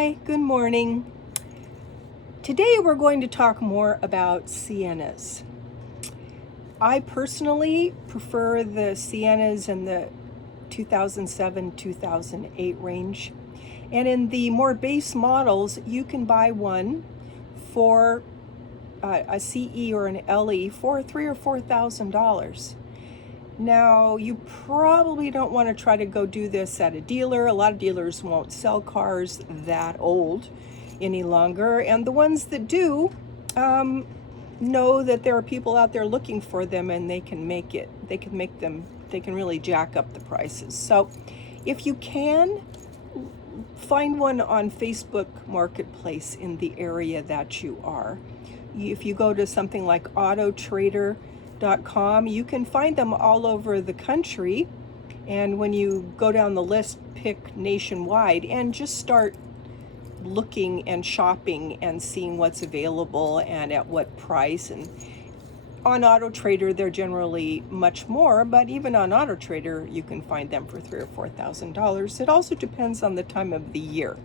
Hi, good morning. Today we're going to talk more about Siennas. I personally prefer the Siennas in the 2007-2008 range. And in the more base models, you can buy one for a CE or an LE for $3,000 or $4,000. Now, you probably don't want to try to go do this at a dealer. A lot of dealers won't sell cars that old any longer. And the ones that do know that there are people out there looking for them, and they can really jack up the prices. So if you can, find one on Facebook Marketplace in the area that you are. If you go to something like autotrader.com, you can find them all over the country. And when you go down the list, pick nationwide and just start looking and shopping and seeing what's available and at what price. And on AutoTrader, they're generally much more, but even on AutoTrader, you can find them for $3,000 or $4,000. It also depends on the time of the year.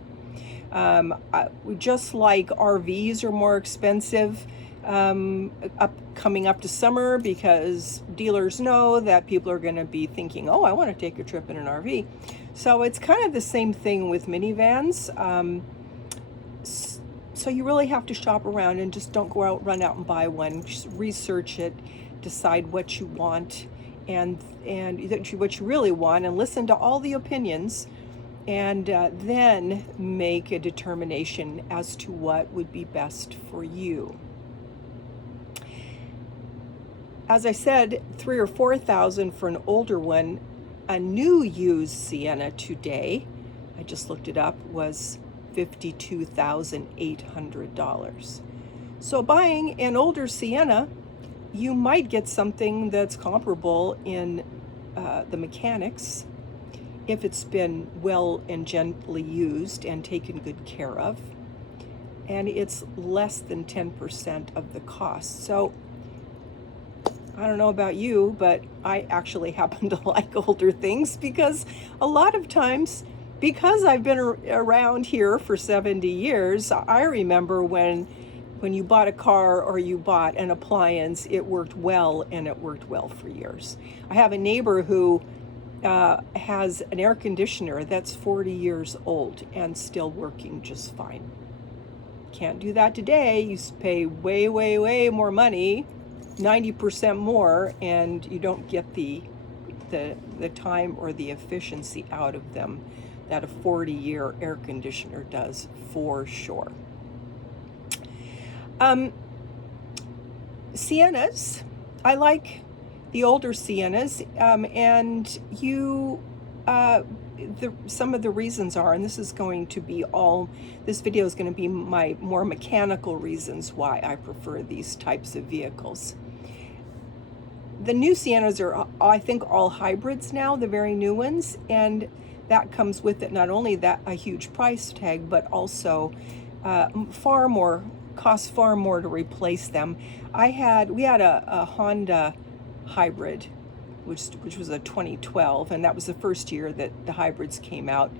Just like RVs are more expensive coming up to summer, because dealers know that people are going to be thinking, oh, I want to take a trip in an RV. So it's kind of the same thing with minivans. So you really have to shop around and just don't run out and buy one. Just research it, decide what you want and what you really want, and listen to all the opinions, and then make a determination as to what would be best for you. As I said, $3,000 or $4,000 for an older one. A new used Sienna today, I just looked it up, was $52,800. So buying an older Sienna, you might get something that's comparable in the mechanics if it's been well and gently used and taken good care of, and it's less than 10% of the cost. So I don't know about you, but I actually happen to like older things, because a lot of times, because I've been around here for 70 years, I remember when you bought a car or you bought an appliance, it worked well, and it worked well for years. I have a neighbor who has an air conditioner that's 40 years old and still working just fine. Can't do that today. You pay way, way, way more money, 90% more, and you don't get the time or the efficiency out of them that a 40-year air conditioner does, for sure. Siennas, I like the older Siennas, and some of the reasons are, and this video is going to be my more mechanical reasons why I prefer these types of vehicles. The new Siennas are, I think, all hybrids now, the very new ones, and that comes with it not only a huge price tag, but also costs far more to replace them. We had a Honda hybrid, which was a 2012, and that was the first year that the hybrids came out.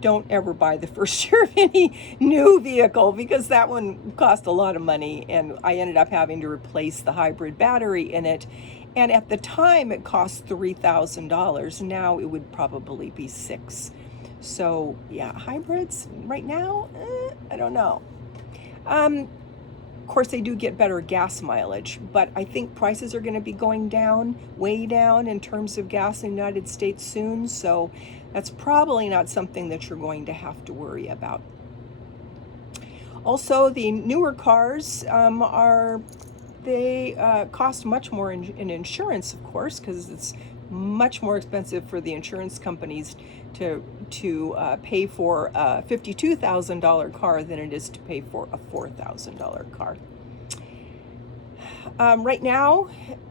Don't ever buy the first year of any new vehicle, because that one cost a lot of money, and I ended up having to replace the hybrid battery in it. And at the time, it cost $3,000. Now it would probably be $6,000. So yeah, hybrids right now, I don't know. Of course, they do get better gas mileage, but I think prices are going to be going down, way down in terms of gas in the United States soon. So that's probably not something that you're going to have to worry about. Also, the newer cars cost much more in insurance, of course, because it's much more expensive for the insurance companies to pay for a $52,000 car than it is to pay for a $4,000 car. Right now,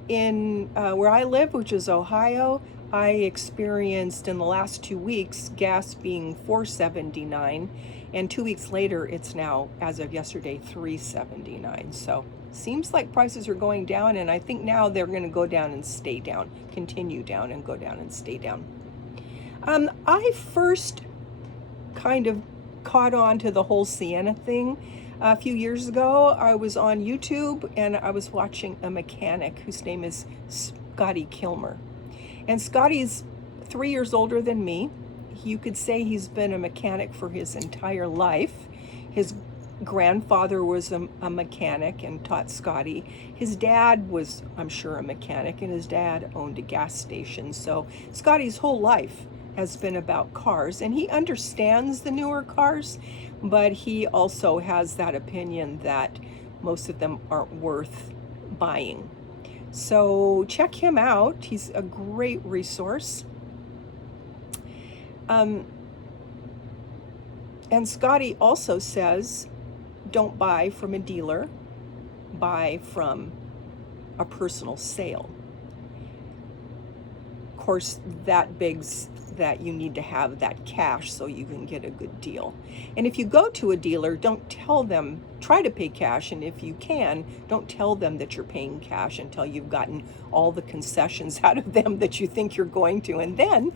in where I live, which is Ohio, I experienced in the last 2 weeks gas being $4.79, and 2 weeks later, it's now, as of yesterday, $3.79. So seems like prices are going down, and I think now they're going to go down and stay down, continue down and go down and stay down. I first kind of caught on to the whole Sienna thing a few years ago. I was on YouTube and I was watching a mechanic whose name is Scotty Kilmer. And Scotty's 3 years older than me. You could say he's been a mechanic for his entire life. His grandfather was a mechanic and taught Scotty. His dad was, I'm sure, a mechanic, and his dad owned a gas station. So Scotty's whole life has been about cars, and he understands the newer cars, but he also has that opinion that most of them aren't worth buying. So check him out. He's a great resource. And Scotty also says, don't buy from a dealer, buy from a personal sale. Of course, that begs that you need to have that cash so you can get a good deal. And if you go to a dealer, don't tell them, try to pay cash, and if you can, don't tell them that you're paying cash until you've gotten all the concessions out of them that you think you're going to. And then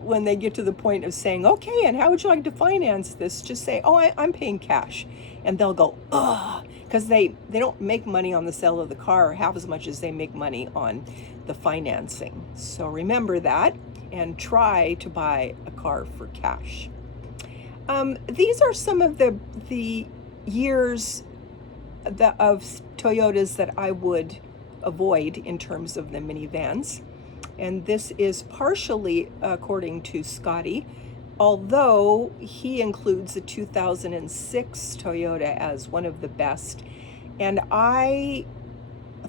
when they get to the point of saying, okay, and how would you like to finance this? Just say, oh, I'm paying cash. And they'll go, ugh, because they don't make money on the sale of the car half as much as they make money on the financing. So remember that and try to buy a car for cash. These are some of the years of Toyotas that I would avoid in terms of the minivans. And this is partially according to Scotty, although he includes the 2006 Toyota as one of the best. And I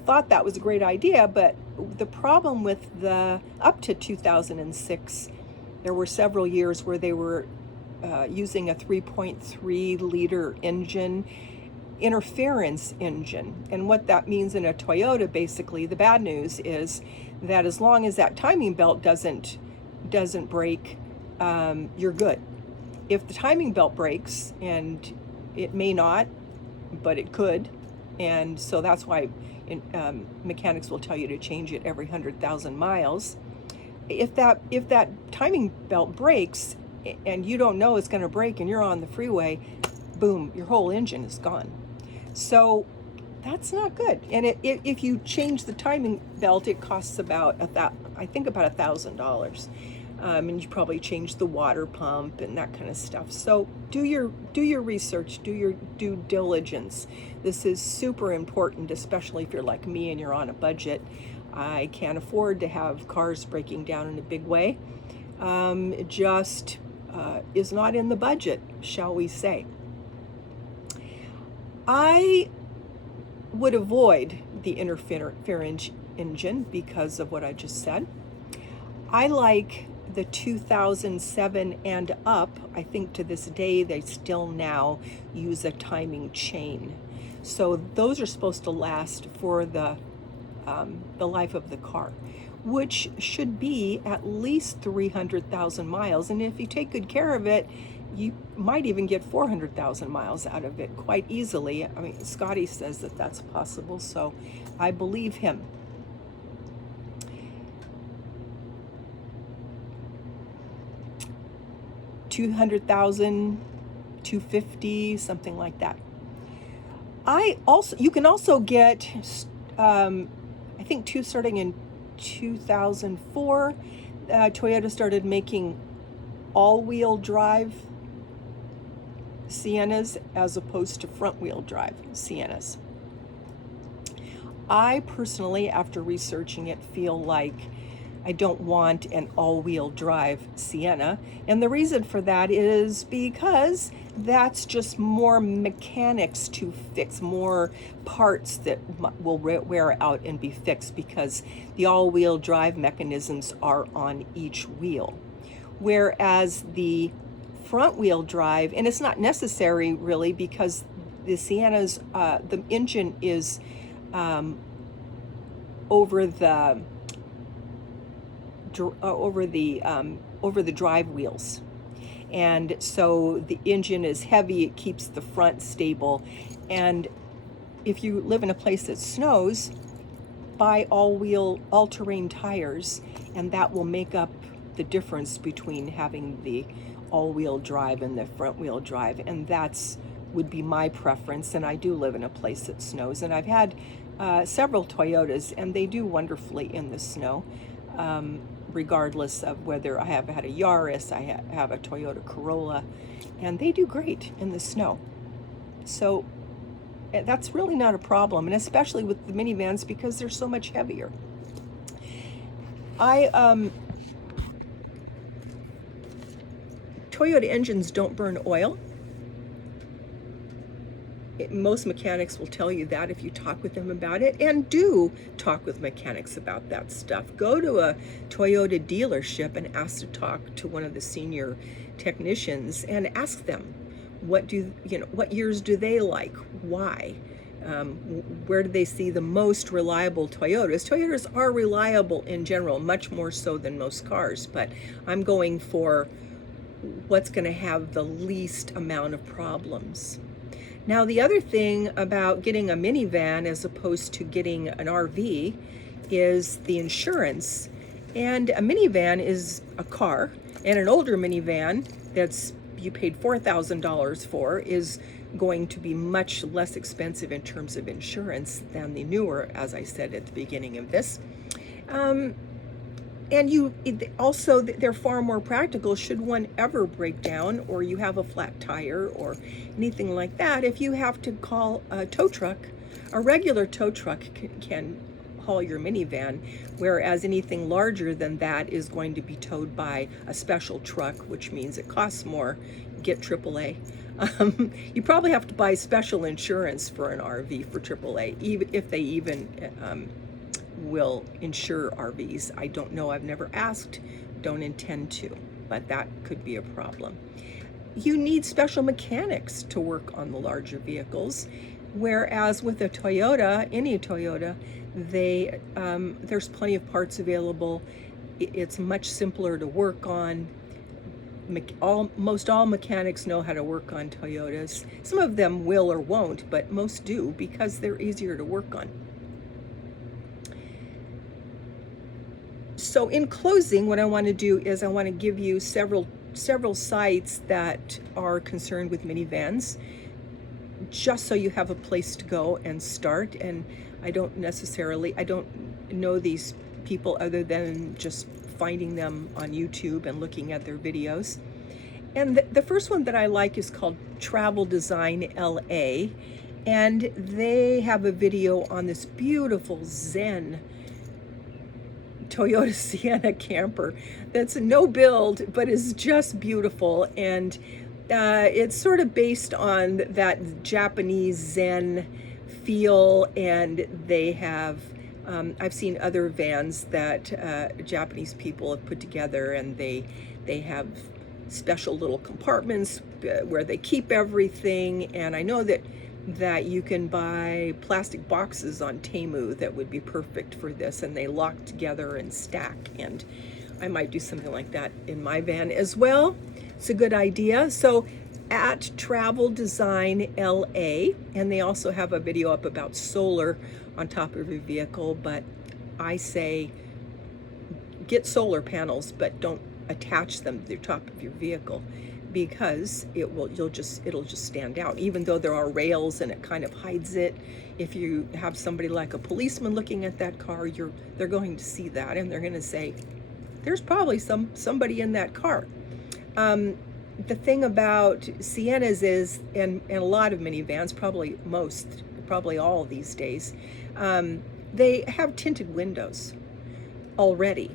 thought that was a great idea, but the problem with the up to 2006, there were several years where they were using a 3.3 liter engine, interference engine. And what that means in a Toyota, basically, the bad news is that as long as that timing belt doesn't break, you're good. If the timing belt breaks, and it may not, but it could, and so that's why mechanics will tell you to change it every 100,000 miles. If that timing belt breaks and you don't know it's going to break and you're on the freeway, boom, your whole engine is gone. So that's not good. And if you change the timing belt, it costs about $1,000. And you probably change the water pump and that kind of stuff. So do your research, do your due diligence. This is super important, especially if you're like me and you're on a budget. I can't afford to have cars breaking down in a big way. It just is not in the budget, shall we say. I would avoid the interference engine because of what I just said. I like the 2007 and up. I think to this day they still now use a timing chain. So those are supposed to last for the life of the car, which should be at least 300,000 miles. And if you take good care of it, you might even get 400,000 miles out of it quite easily. I mean, Scotty says that that's possible, so I believe him. $200,000, $250,000, something like that. You can also get, I think starting in 2004, Toyota started making all-wheel drive Siennas as opposed to front-wheel drive Siennas. I personally, after researching it, feel like I don't want an all-wheel drive Sienna. And the reason for that is because that's just more mechanics to fix, more parts that will wear out and be fixed, because the all-wheel drive mechanisms are on each wheel. Whereas the front-wheel drive, and it's not necessary really, because the Sienna's, the engine is over the drive wheels, and so the engine is heavy. It keeps the front stable, and if you live in a place that snows, buy all-terrain tires, and that will make up the difference between having the all-wheel drive and the front-wheel drive, and that's would be my preference. And I do live in a place that snows, and I've had several Toyotas, and they do wonderfully in the snow, regardless of whether I have had a Yaris, I have a Toyota Corolla, and they do great in the snow. So that's really not a problem, and especially with the minivans because they're so much heavier. Toyota engines don't burn oil. Most mechanics will tell you that if you talk with them about it, and do talk with mechanics about that stuff. Go to a Toyota dealership and ask to talk to one of the senior technicians and ask them, what years do they like? Why? Where do they see the most reliable Toyotas? Toyotas are reliable in general, much more so than most cars, but I'm going for what's going to have the least amount of problems. Now, the other thing about getting a minivan as opposed to getting an RV is the insurance. And a minivan is a car, and an older minivan that's you paid $4,000 for is going to be much less expensive in terms of insurance than the newer, as I said at the beginning of this. And also, they're far more practical should one ever break down, or you have a flat tire or anything like that. If you have to call a tow truck, a regular tow truck can haul your minivan, whereas anything larger than that is going to be towed by a special truck, which means it costs more. Get AAA. You probably have to buy special insurance for an RV for AAA, even if they even will insure RVs. I don't know. I've never asked, don't intend to, but that could be a problem. You need special mechanics to work on the larger vehicles, whereas with a Toyota, any Toyota, there's plenty of parts available. It's much simpler to work on. Most all mechanics know how to work on Toyotas. Some of them will or won't, but most do because they're easier to work on. So in closing, what I want to do is I want to give you several sites that are concerned with minivans, just so you have a place to go and start. And I don't know these people other than just finding them on YouTube and looking at their videos. And the first one that I like is called Travel Design LA, and they have a video on this beautiful Zen Toyota Sienna camper that's no build but is just beautiful, and it's sort of based on that Japanese Zen feel. And they have I've seen other vans that Japanese people have put together, and they have special little compartments where they keep everything. And I know that you can buy plastic boxes on Temu that would be perfect for this, and they lock together and stack. And I might do something like that in my van as well. It's a good idea. So at Travel Design LA, and they also have a video up about solar on top of your vehicle, but I say get solar panels, but don't attach them to the top of your vehicle, because it'll just stand out. Even though there are rails and it kind of hides it, if you have somebody like a policeman looking at that car, they're going to see that, and they're going to say, there's probably somebody in that car. The thing about Siennas is, and a lot of minivans, probably all these days, they have tinted windows already.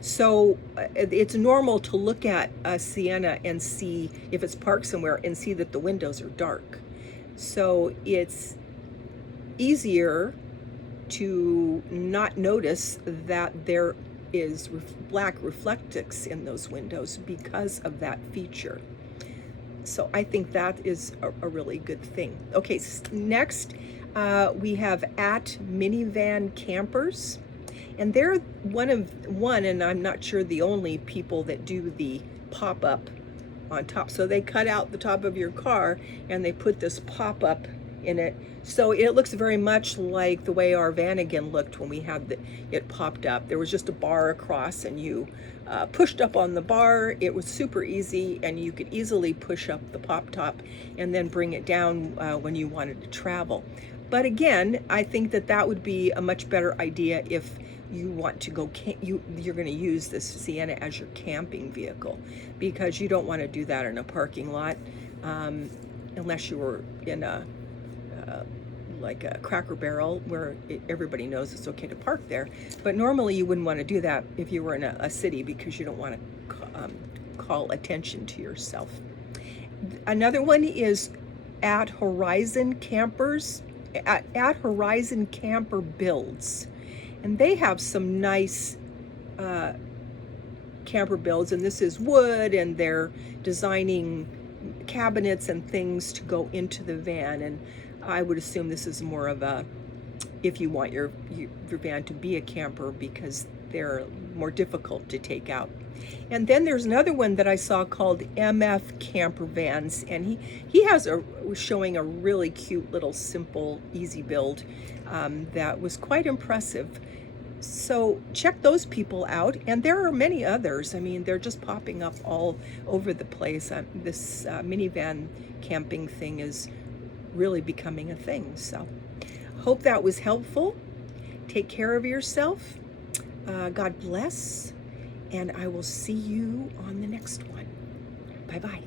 So it's normal to look at a Sienna and see, if it's parked somewhere, and see that the windows are dark. So it's easier to not notice that there is black reflectix in those windows because of that feature. So I think that is a really good thing. Okay, next we have at Minivan Campers. And they're one, and I'm not sure the only people that do the pop-up on top. So they cut out the top of your car and they put this pop-up in it. So it looks very much like the way our van again looked when we had it popped up. There was just a bar across, and you pushed up on the bar. It was super easy, and you could easily push up the pop top and then bring it down when you wanted to travel. But again, I think that would be a much better idea if you want to go you're going to use this Sienna as your camping vehicle, because you don't want to do that in a parking lot, unless you were in like a Cracker Barrel where everybody knows it's okay to park there. But normally you wouldn't want to do that if you were in a city, because you don't want to call attention to yourself. Another one is at Horizon Campers, at Horizon Camper Builds. And they have some nice camper builds, and this is wood, and they're designing cabinets and things to go into the van. And I would assume this is more of a, if you want your van to be a camper, because they're more difficult to take out. And then there's another one that I saw called MF Camper Vans, and he has showing a really cute little simple easy build that was quite impressive. So check those people out, and there are many others. I mean, they're just popping up all over the place. This minivan camping thing is really becoming a thing. So hope that was helpful. Take care of yourself. God bless, and I will see you on the next one. Bye-bye.